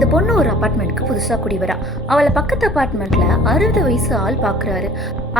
இந்த பொண்ணு ஒரு அபார்ட்மெண்ட்க்கு புதுசா குடி வரா. அவளை பக்கத்து அபார்ட்மெண்ட்ல 60 வயசு ஆள் பாக்குறாரு.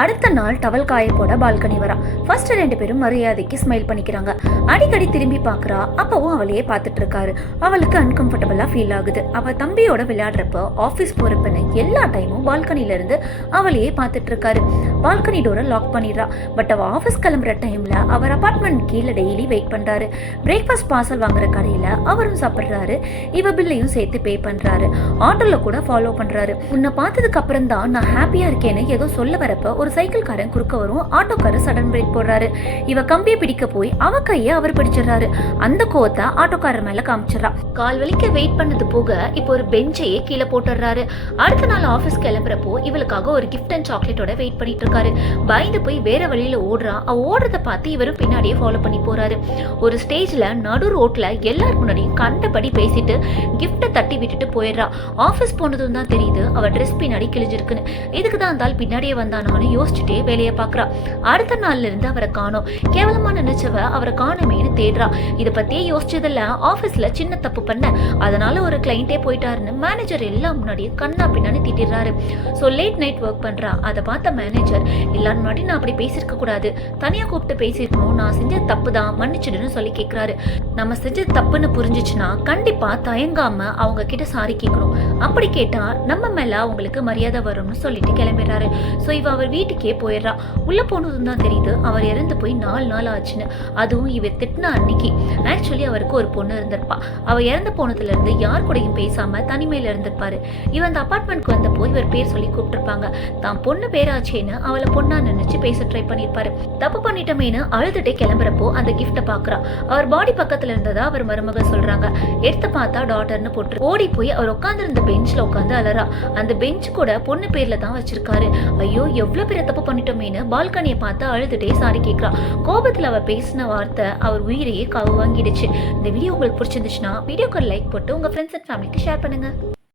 அடுத்த நாள் டவல் காய போட பால்கனி வரா. ஃபர்ஸ்ட் 2 பேரும் மரியாதைக்கு ஸ்மைல் பண்ணிக்கிறாங்க. அடிக்கடி திரும்பி பாக்குறா. அப்பவும் அவளையே பார்த்துட்டு இருக்காரு. அவளுக்கு அன்கம்ஃபர்டபுளா ஃபீல் ஆகுது. அவ தம்பியோட விளையாடுறப்ப ஆஃபீஸ் போறப்பன்னு எல்லா டைமும் பால்கனில இருந்து அவளையே பார்த்துட்டு இருக்காரு. பால்கனி டோரை லாக் பண்ணிடுறா. பட் அவ ஆஃபீஸ் கிளம்புற டைம்ல அவர் அபார்ட்மெண்ட் கீழே டெய்லி வெயிட் பண்றாரு. பிரேக்ஃபாஸ்ட் பார்சல் வாங்குற கடையில அவரும் சாப்பிடுறாரு. இவ பில்லையும் சேர்த்து பே பண்றாரு. ஆட்டோல கூட ஃபாலோ பண்றாரு. உன்னை பார்த்ததுக்கு அப்புறம் தான் நான் ஹாப்பியா இருக்கேன்னு ஏதோ சொல்ல வரப்ப ஒரு சைக்கிள்காரன் குறுக்க வரும். ஆட்டோக்காரர் சடன் பிரேக் போடுறாரு. இவ கம்பியை பிடிக்க போய் அவ கையை அவர் பிடிச்சிடறாரு. அந்த கோவத்தை ஆட்டோக்காரர் மேல காமிச்சிடறா. கால் வலிக்க வெயிட் பண்ணது போக இப்போ ஒரு பெஞ்சையே கீழே போட்டுறாரு. அடுத்த நாள் ஆபீஸ் கிளம்புறப்போ இவளுக்காக ஒரு கிஃப்ட் அண்ட் சாக்லேட்டோட வெயிட் பண்ணிட்டு இருக்காரு. பயந்து போய் வேற வழியில ஓடுறா. அவ ஓடுறத பார்த்து இவரும் பின்னாடியே ஃபாலோ பண்ணி போறாரு. ஒரு ஸ்டேஜ்ல நடு ரோட்ல எல்லாரும் முன்னாடியும் கண்டபடி பேசிட்டு கிஃப்ட தட்டி விட்டுட்டு போயிடுறா. ஆஃபீஸ் போனதும் தான் தெரியுது அவ ட்ரெஸ் பின்னாடி கிழிஞ்சிருக்குன்னு. இதுக்கு தான் இருந்தால் பின்னாடியே வந்தானான்னு யோசிச்சுட்டே வேலையை பார்க்குறா. அடுத்த நாள்ல இருந்து அவரை காணோம். கேவலமா நினைச்சவ அவரை காணுமேனு தேடுறா. இதை பத்தியே யோசிச்சதில்ல ஆஃபீஸ்ல சின்ன தப்பு பண்ண, அதனால ஒரு கிளைண்டே போயிட்டாருன்னு மேனேஜர் எல்லாம் முன்னாடியும் கண்ணா பின்னான்னு திட்டிடுறாரு. ஸோ லேட் நைட் ஒர்க் பண்றா. அதை பார்த்த மேனேஜர் எல்லாரும் முன்னாடி நான் அப்படி பேசியிருக்க கூடாது, தனியா கூப்பிட்டு பேசியிருக்கணும், நான் செஞ்ச தப்பு தான் மன்னிச்சிடுன்னு சொல்லி கேட்கிறாரு. நம்ம செஞ்ச தப்புன்னு புரிஞ்சிச்சுன்னா கண்டிப்பா தயங்காம அவங்க கிட்ட சாரி கேட்கணும். அப்படி கேட்டா நம்ம மேல அவங்களுக்கு மரியாதை வரும்னு சொல்லிட்டு கிளம்பிடுறாரு. ஸோ இவ அவர் வீட்டுக்கே போயிடுறா. உள்ள போனதும் தான் தெரியுது அவர் இறந்து போய் 4 நாள் ஆச்சுன்னு. அதுவும் இவ திட்டின அன்னைக்கு. ஆக்சுவலி அவருக்கு ஒரு பொண்ணு இருந்திருப்பா. அவ இறந்து போனதுல இருந்து யார் கூடயும் பேசாம தனிமையில இருந்திருப்பாரு. இவன் அந்த அபார்ட்மெண்ட்க்கு வந்தப்போ இவர் பேர் சொல்லி கூப்பிட்டுருப்பாங்க. தான் பொண்ணு பேராச்சேன்னு அவளை பொண்ணா நினைச்சு பேச ட்ரை பண்ணிருப்பாரு. தப்பு பண்ணிட்டமேனு அழுதுட்டே கிளம்புறப்போ அந்த கிஃப்ட பாக்குறா. அவர் பாடி பக்கத்துல இருந்ததா அவர் மருமகள் சொல்றாங்க. எடுத்து பார்த்தா டாட்டர்னு போட்டு ஓடி போய் அவர் உட்கார்ந்து இருந்த பெஞ்ச்ல உட்காந்து அலறா. அந்த பெஞ்ச் கூட பொண்ணு பேர்ல தான் வச்சிருக்காரு. ஐயோ எவ்வளவு பெரிய தப்பு பண்ணிட்டோமேனு பால்கனியை பார்த்து அழுதுட்டே சாரி கேட்கிறா. கோபத்துல அவ பேசின வார்த்தை அவர் உயிரையே காவு வாங்கிடுச்சு. இந்த வீடியோ உங்களுக்கு பிடிச்சிருந்துச்சுன்னா வீடியோக்கு லைக் போட்டு உங்க ஃப்ரெண்ட்ஸ் அண்ட் ஃபேமிலிக்கு ஷேர் பண்ணுங்க.